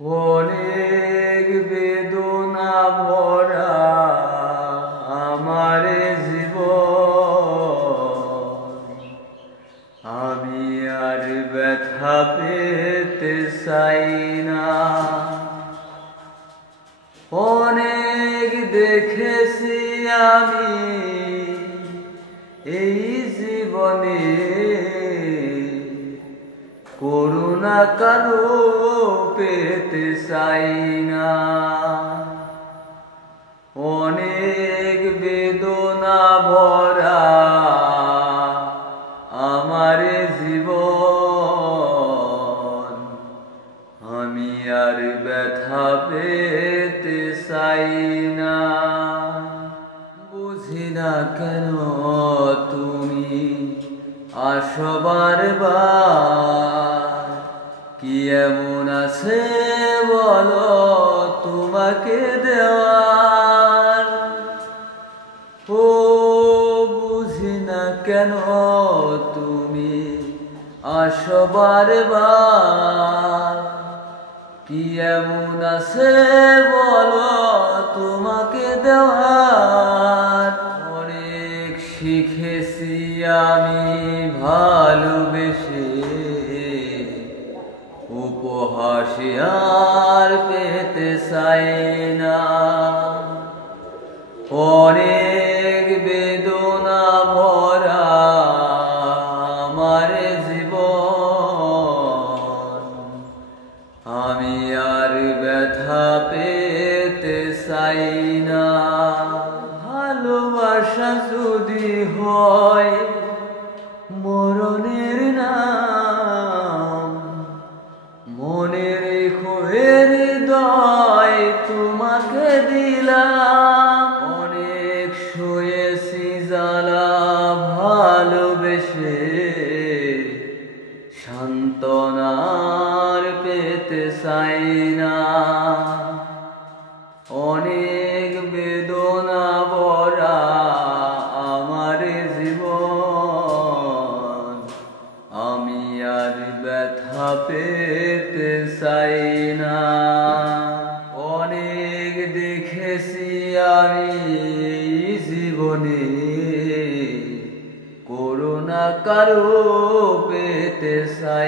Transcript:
অনেক বেদনা ভরা আমার জীবন, আমি আর ব্যথা পেতে চাই না। অনেক দেখেছি আমি এই জীবনে, করুণা কারো পেতে চাই না। অনেক বেদনা ভরা আমার জীবন, আমি আর ব্যথা পেতে চাই না। বুঝি না কেন তুমি আসো বারবার, কি এমন আছে বলো তোমাকে দেওয়ার। ও বুঝি না কেন তুমি আসো বারবার, কি এমন আছে বলো তোমাকে দেওয়ার। অনেক শিখেছি আমি ভালোবেসে, উপহাসে আর পেতে চাই না। অনেক বেদনা ভরা আমার জীবন, আমি আর ব্যথা পেতে চাই না। ভালোবাসা যদি হয় মরণের নাম, মনে রেখো হৃদয় তোমাকে দিলাম। অনেক শুয়েছি জ্বালা ভালোবেসে, সান্ত্বনার পেতে চাই না। অনেক বেদনা ভরা আমার জীবন, আমি আর ব্যথা পেতে চাই না। অনেক দেখেছি আমি জীবনে, করুণা কারো পেতে চাই